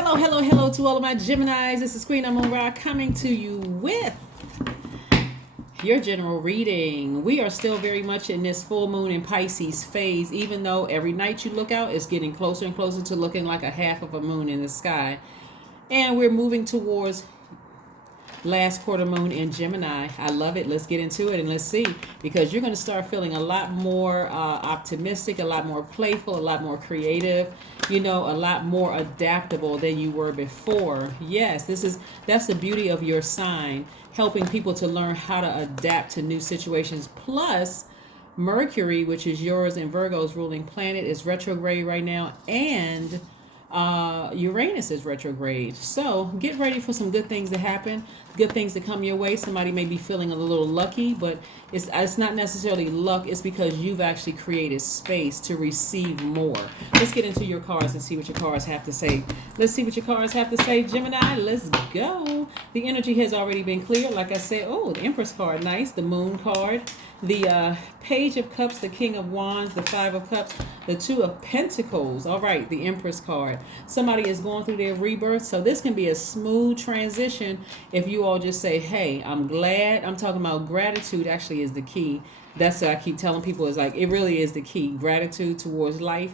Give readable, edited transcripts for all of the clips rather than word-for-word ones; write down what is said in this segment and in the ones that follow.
Hello, hello, hello to all of my Geminis. This is Queen Amon Ra coming to you with your general reading. We are still very much in this full moon in Pisces phase, even though every night you look out, it's getting closer and closer to looking like a half of a moon in the sky. And we're moving towards last quarter moon in Gemini. I love it. Let's get into it and let's see, because you're going to start feeling a lot more optimistic, a lot more playful, a lot more creative, a lot more adaptable than you were before. Yes, that's the beauty of your sign, helping people to learn how to adapt to new situations. Plus, Mercury, which is yours and Virgo's ruling planet, is retrograde right now, and Uranus is retrograde. So get ready for some good things to happen, good things to come your way. Somebody may be feeling a little lucky, but it's not necessarily luck. It's because you've actually created space to receive more. Let's get into your cards and see what your cards have to say. Let's see what your cards have to say, Gemini. Let's go. The energy has already been cleared. Like I said, the Empress card, nice. The Moon card, the Page of Cups, the King of Wands, the Five of Cups, the Two of Pentacles. All right, the Empress card. Somebody is going through their rebirth, so this can be a smooth transition if you all just say, hey, I'm glad. I'm talking about gratitude actually is the key. That's what I keep telling people, is like, it really is the key. Gratitude towards life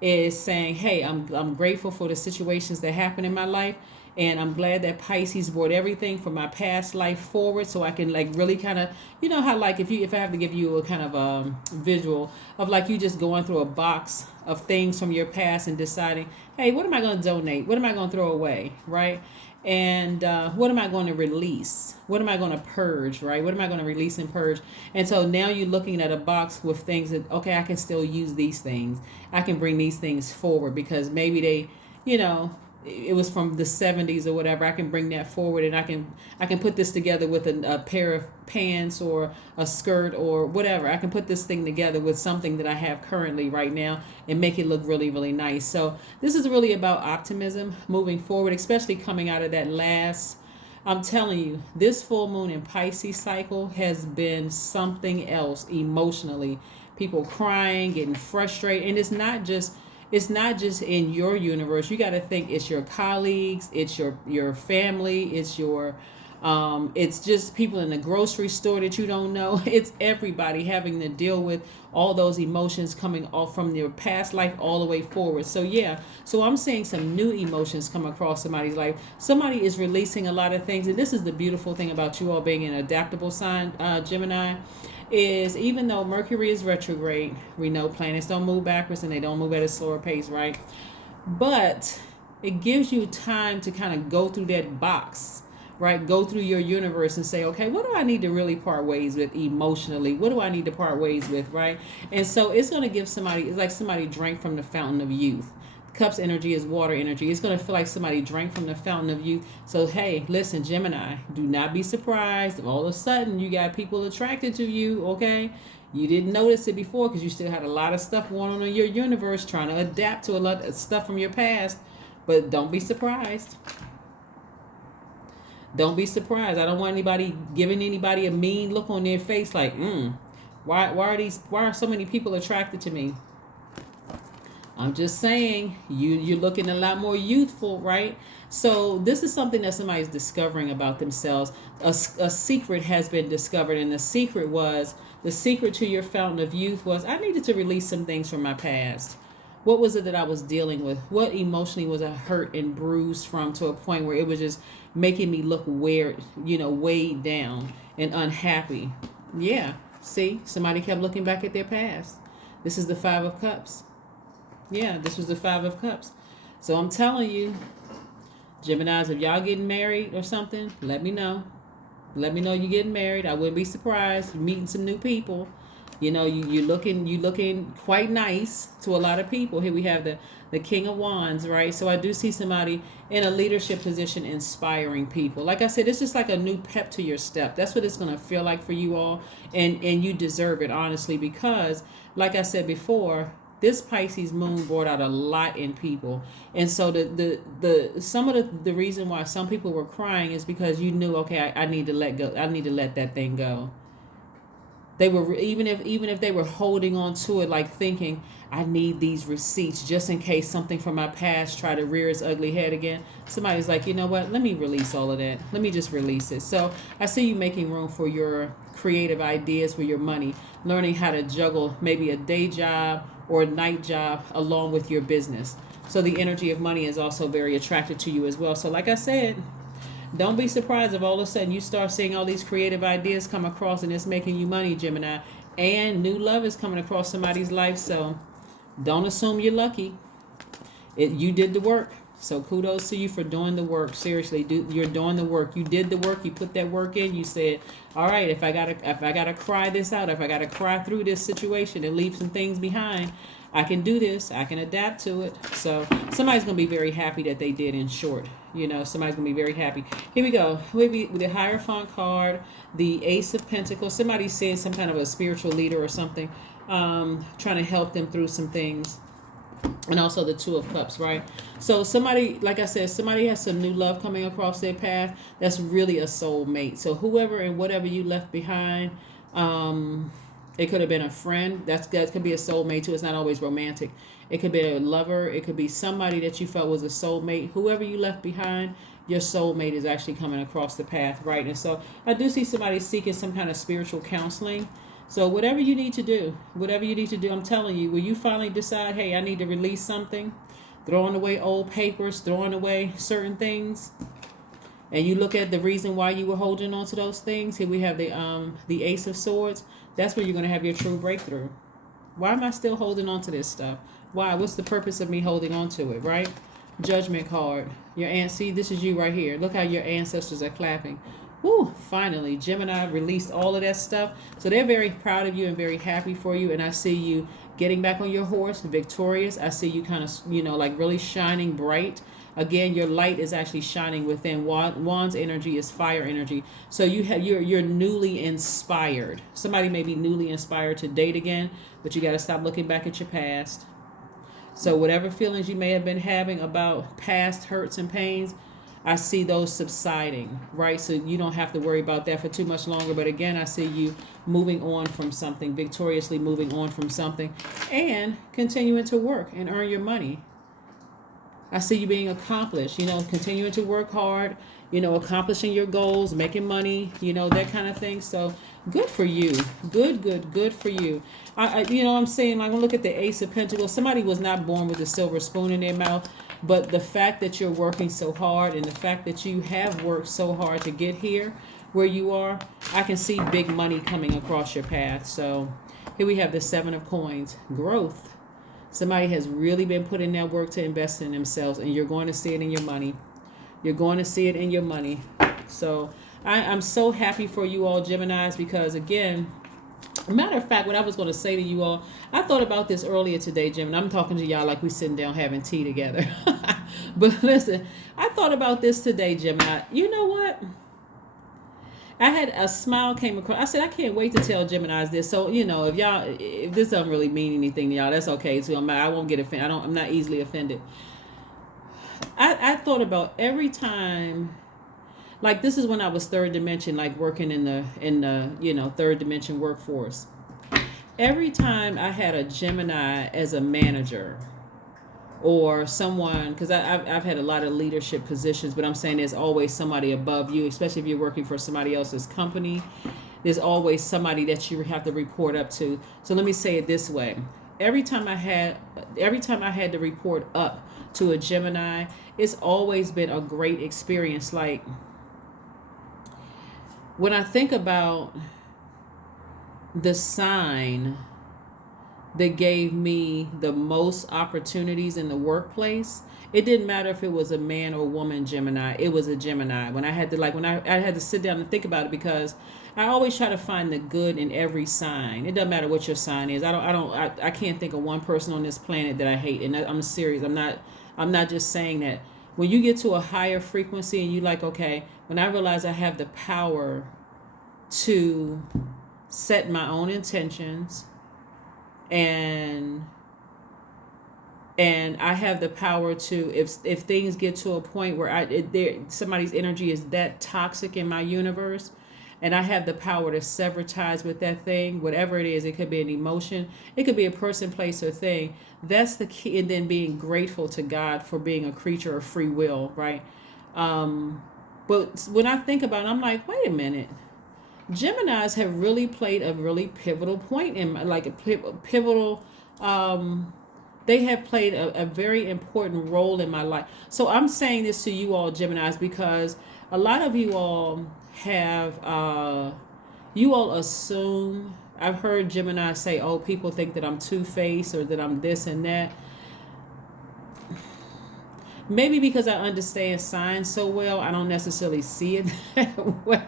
is saying, hey, I'm grateful for the situations that happen in my life. And I'm glad that Pisces brought everything from my past life forward, so I can really kind of, how if I have to give you a kind of visual of you just going through a box of things from your past and deciding, hey, what am I going to donate? What am I going to throw away? Right? And what am I going to release? What am I going to purge? Right? What am I going to release and purge? And so now you're looking at a box with things that, okay, I can still use these things. I can bring these things forward because maybe they, it was from the 70s or whatever. I can bring that forward, and I can put this together with a pair of pants or a skirt or whatever. I can put this thing together with something that I have currently right now and make it look really, really nice. So this is really about optimism moving forward, especially coming out of that last, I'm telling you, this full moon in Pisces cycle has been something else emotionally. People crying, getting frustrated, and it's not just in your universe. You got to think it's your colleagues, it's your family, it's just people in the grocery store that you don't know. It's everybody having to deal with all those emotions coming off from your past life all the way forward. So I'm seeing some new emotions come across somebody's life. Somebody is releasing a lot of things, and this is the beautiful thing about you all being an adaptable sign, Gemini, is even though Mercury is retrograde, we know planets don't move backwards and they don't move at a slower pace, right? But it gives you time to kind of go through that box, right? Go through your universe and say, okay, what do I need to really part ways with emotionally? What do I need to part ways with, right? And so it's going to give somebody, it's like somebody drank from the fountain of youth. Cups energy is water energy. It's going to feel like somebody drank from the fountain of youth. So, hey, listen, Gemini, do not be surprised if all of a sudden you got people attracted to you, okay? You didn't notice it before because you still had a lot of stuff going on in your universe, trying to adapt to a lot of stuff from your past. But don't be surprised. Don't be surprised. I don't want anybody giving anybody a mean look on their face like, why are so many people attracted to me? I'm just saying, you're looking a lot more youthful, right? So this is something that somebody's discovering about themselves. A secret has been discovered, and the secret to your fountain of youth was, I needed to release some things from my past. What was it that I was dealing with? What emotionally was I hurt and bruised from, to a point where it was just making me look weird, weighed down and unhappy? Yeah, see, somebody kept looking back at their past. This is the Five of Cups. Yeah, this was the Five of Cups. So I'm telling you, Geminis, if y'all getting married or something, let me know. Let me know you're getting married. I wouldn't be surprised. You're meeting some new people. You looking quite nice to a lot of people. Here we have the King of Wands, right? So I do see somebody in a leadership position inspiring people. Like I said, it's just like a new pep to your step. That's what it's going to feel like for you all. And you deserve it, honestly, because like I said before, this Pisces moon brought out a lot in people. And so some of the reason why some people were crying is because you knew, okay, I need to let go. I need to let that thing go. They were, even if they were holding on to it, like thinking, I need these receipts just in case something from my past try to rear its ugly head again. Somebody's like, you know what? Let me release all of that. Let me just release it. So I see you making room for your creative ideas for your money, learning how to juggle maybe a day job or a night job along with your business. So the energy of money is also very attracted to you as well. So like I said, don't be surprised if all of a sudden you start seeing all these creative ideas come across and it's making you money, Gemini. And new love is coming across somebody's life. So don't assume you're lucky. You did the work. So kudos to you for doing the work. Seriously, you're doing the work. You did the work. You put that work in. You said, all right, if I gotta cry this out, if I gotta cry through this situation and leave some things behind, I can do this. I can adapt to it. So somebody's going to be very happy that they did, in short. Somebody's going to be very happy. Here we go. With the Hierophant card, the Ace of Pentacles. Somebody's saying some kind of a spiritual leader or something, trying to help them through some things. And also the Two of Cups, right? So somebody, like I said, somebody has some new love coming across their path. That's really a soulmate. So whoever and whatever you left behind, it could have been a friend. That could be a soulmate too. It's not always romantic. It could be a lover. It could be somebody that you felt was a soulmate. Whoever you left behind, your soulmate is actually coming across the path, right? And so I do see somebody seeking some kind of spiritual counseling. So whatever you need to do, I'm telling you, when you finally decide, hey, I need to release something, throwing away old papers, throwing away certain things, and you look at the reason why you were holding on to those things. Here we have the Ace of Swords. That's where you're going to have your true breakthrough. Why am I still holding on to this stuff? Why? What's the purpose of me holding on to it, right? Judgment card. See, this is you right here. Look how your ancestors are clapping. Woo, finally, Gemini released all of that stuff. So they're very proud of you and very happy for you. And I see you getting back on your horse, victorious. I see you kind of, like really shining bright. Again, your light is actually shining within. Wand's energy is fire energy. So you're newly inspired. Somebody may be newly inspired to date again, but you got to stop looking back at your past. So whatever feelings you may have been having about past hurts and pains, I see those subsiding, right? So you don't have to worry about that for too much longer. But again, I see you moving on from something, victoriously moving on from something, and continuing to work and earn your money. I see you being accomplished, continuing to work hard, accomplishing your goals, making money, that kind of thing. So good for you. Good for you. I'm saying, like, when I look at the Ace of Pentacles, somebody was not born with a silver spoon in their mouth. But the fact that you're working so hard and the fact that you have worked so hard to get here where you are, I can see big money coming across your path. So here we have the Seven of Coins, growth. Somebody has really been putting that work to invest in themselves, and you're going to see it in your money. You're going to see it in your money. So I'm so happy for you all, Geminis, because again, matter of fact, what I was going to say to you all, I thought about this earlier today, Jim, and I'm talking to y'all like we sitting down having tea together. But listen, I thought about this today, Jim. You know what? I had a smile came across. I said, I can't wait to tell Geminis this. So, if this doesn't really mean anything to y'all, that's okay too. I won't get offended. I'm not easily offended. I thought about every time. Like, this is when I was third dimension, like working in the third dimension workforce. Every time I had a Gemini as a manager or someone, because I've had a lot of leadership positions, but I'm saying there's always somebody above you, especially if you're working for somebody else's company. There's always somebody that you have to report up to. So let me say it this way. Every time I had to report up to a Gemini, it's always been a great experience. Like, when I think about the sign that gave me the most opportunities in the workplace, it didn't matter if it was a man or woman Gemini. It was a Gemini. When I had to sit down and think about it, because I always try to find the good in every sign. It doesn't matter what your sign is. I can't think of one person on this planet that I hate, and I'm serious. I'm not just saying that. When you get to a higher frequency and you like, okay, when I realize I have the power to set my own intentions, and I have the power to, if things get to a point where somebody's energy is that toxic in my universe, and I have the power to sever ties with that thing, whatever it is. It could be an emotion, it could be a person, place, or thing. That's the key. And then being grateful to God for being a creature of free will, right? But when I think about it, I'm like, wait a minute. Geminis have really played a really pivotal point in my, like a pivotal. They have played a very important role in my life. So I'm saying this to you all, Geminis, because a lot of you all have, you all assume. I've heard Gemini say, "Oh, people think that I'm two-faced or that I'm this and that." Maybe because I understand signs so well, I don't necessarily see it that way.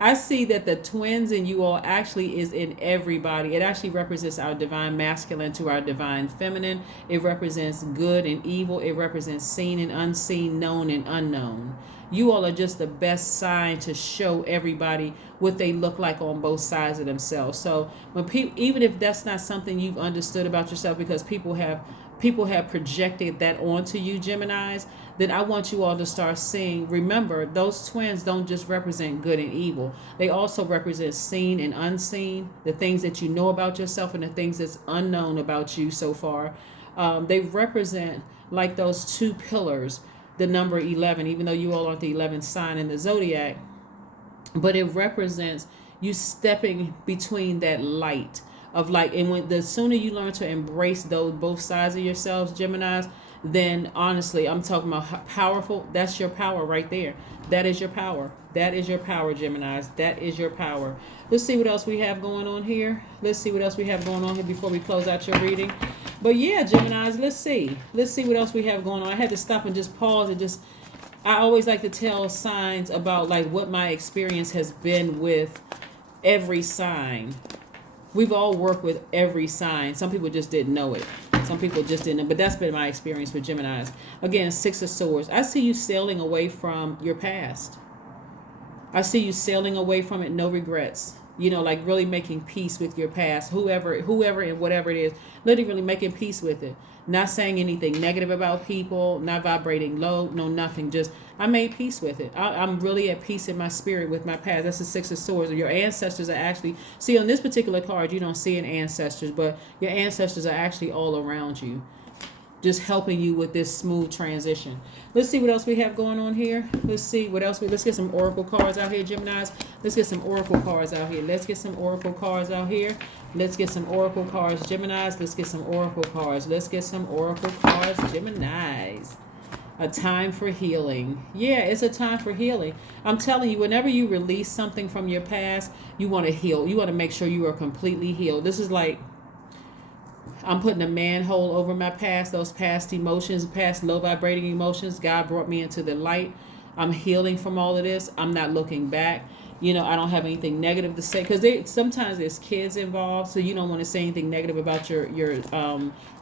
I see that the twins in you all actually is in everybody. It actually represents our divine masculine to our divine feminine. It represents good and evil. It represents seen and unseen, known and unknown. You all are just the best sign to show everybody what they look like on both sides of themselves. So when people, even if that's not something you've understood about yourself, because people have projected that onto you, Geminis, then I want you all to start seeing, remember, those twins don't just represent good and evil. They also represent seen and unseen, the things that you know about yourself and the things that's unknown about you so far. They represent like those two pillars, the number 11, even though you all aren't the 11th sign in the Zodiac, but it represents you stepping between that light of light. And when the sooner you learn to embrace those both sides of yourselves, Geminis, then honestly, I'm talking about powerful. That's your power right there. That is your power. That is your power, Geminis. That is your power. Let's see what else we have going on here. Let's see what else we have going on here before we close out your reading. But yeah, Geminis, let's see what else we have going on. I had to stop and just pause and just, I always like to tell signs about like what my experience has been with every sign. We've all worked with every sign. Some people just didn't know it. Some people just didn't know. But that's been my experience with Geminis. Again, Six of Swords. I see you sailing away from your past. I see you sailing away from it, no regrets. You know, like really making peace with your past. Whoever and whatever it is. Literally really making peace with it. Not saying anything negative about people. Not vibrating low. No, nothing. Just, I made peace with it. I'm really at peace in my spirit with my past. That's the Six of Swords. Your ancestors are actually, see on this particular card, you don't see an ancestors, but your ancestors are actually all around you, just helping you with this smooth transition. Let's see what else we have going on here. Let's see what else. Let's get some oracle cards out here, Geminis. Let's get some oracle cards out here. Let's get some oracle cards out here. Let's get some oracle cards, Geminis. Let's get some oracle cards. Let's get some oracle cards, Geminis. A time for healing. Yeah, it's a time for healing. I'm telling you, whenever you release something from your past, you want to heal. You want to make sure you are completely healed. This is like, I'm putting a manhole over my past, those past emotions, past low vibrating emotions. God brought me into the light. I'm healing from all of this. I'm not looking back. You know, I don't have anything negative to say, because sometimes there's kids involved, so you don't want to say anything negative about your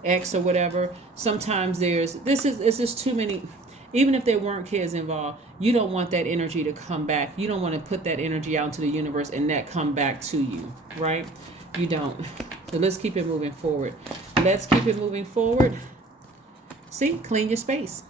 ex or whatever. Sometimes it's just too many. Even if there weren't kids involved, you don't want that energy to come back. You don't want to put that energy out into the universe and that come back to you, right? You don't. So let's keep it moving forward. Let's keep it moving forward. See, clean your space.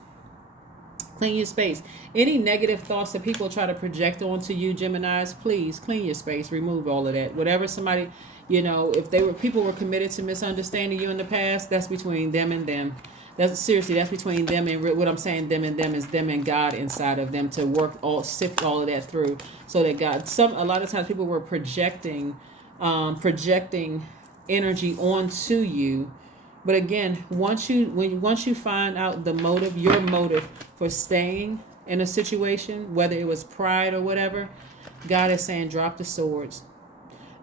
Clean your space. Any negative thoughts that people try to project onto you, Geminis, please clean your space. Remove all of that. Whatever somebody, you know, if people were committed to misunderstanding you in the past, that's between them and them. That's between them and what I'm saying. Them and them is them and God inside of them to sift all of that through, so that God. A lot of times people were projecting energy onto you. But again, once you find out the motive, your motive for staying in a situation, whether it was pride or whatever, God is saying, drop the swords.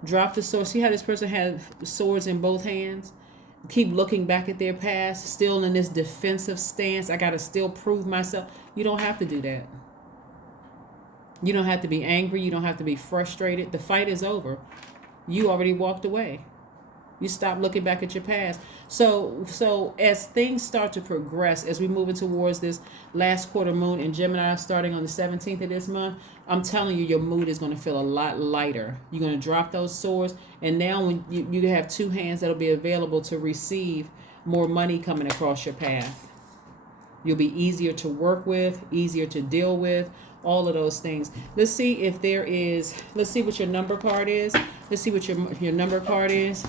Drop the swords. See how this person had swords in both hands? Keep looking back at their past, still in this defensive stance. I got to still prove myself. You don't have to do that. You don't have to be angry. You don't have to be frustrated. The fight is over. You already walked away. You stop looking back at your past. So as things start to progress, as we move in towards this last quarter moon in Gemini, starting on the 17th of this month, I'm telling you, your mood is going to feel a lot lighter. You're going to drop those swords. And now when you have two hands that'll be available to receive more money coming across your path. You'll be easier to work with, easier to deal with. all of those things. Let's see if there is, let's see what your number card is. Let's see what your number card is.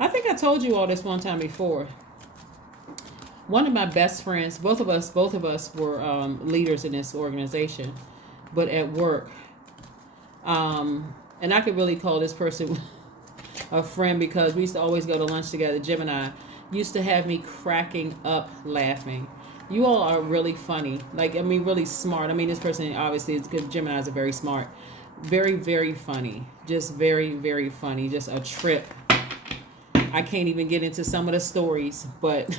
I think I told you all this one time before. One of my best friends, both of us were leaders in this organization, but at work, and I could really call this person a friend because we used to always go to lunch together. Gemini used to have me cracking up laughing. You all are really funny. Like, I mean, really smart. I mean, this person obviously is good. Geminis are very smart. Very, very funny. Just very, very funny. Just a trip. I can't even get into some of the stories, but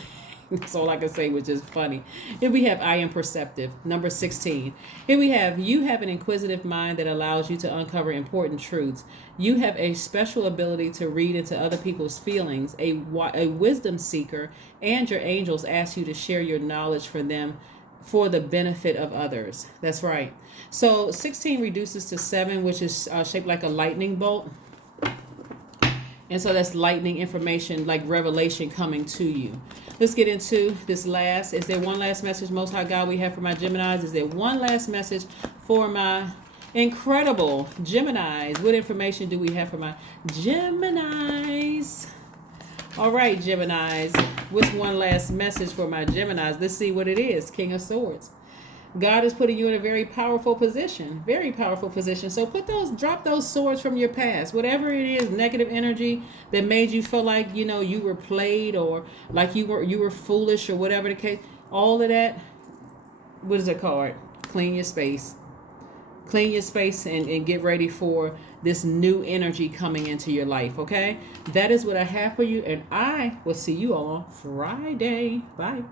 that's all I can say, which is funny. Here we have I am perceptive, number 16. Here we have you have an inquisitive mind that allows you to uncover important truths. You have a special ability to read into other people's feelings, a wisdom seeker, and your angels ask you to share your knowledge for them for the benefit of others. That's right. So 16 reduces to 7, which is shaped like a lightning bolt. And so that's lightning information, like revelation coming to you. Let's get into this last. Is there one last message, Most High God, we have for my Geminis? Is there one last message for my incredible Geminis? What information do we have for my Geminis? All right, Geminis. What's one last message for my Geminis? Let's see what it is. King of Swords. God is putting you in a very powerful position. Very powerful position. So drop those swords from your past. Whatever it is, negative energy that made you feel like, you were played or like you were foolish or whatever the case. All of that, what is it called? Clean your space. Clean your space and get ready for this new energy coming into your life, okay? That is what I have for you, and I will see you all Friday. Bye.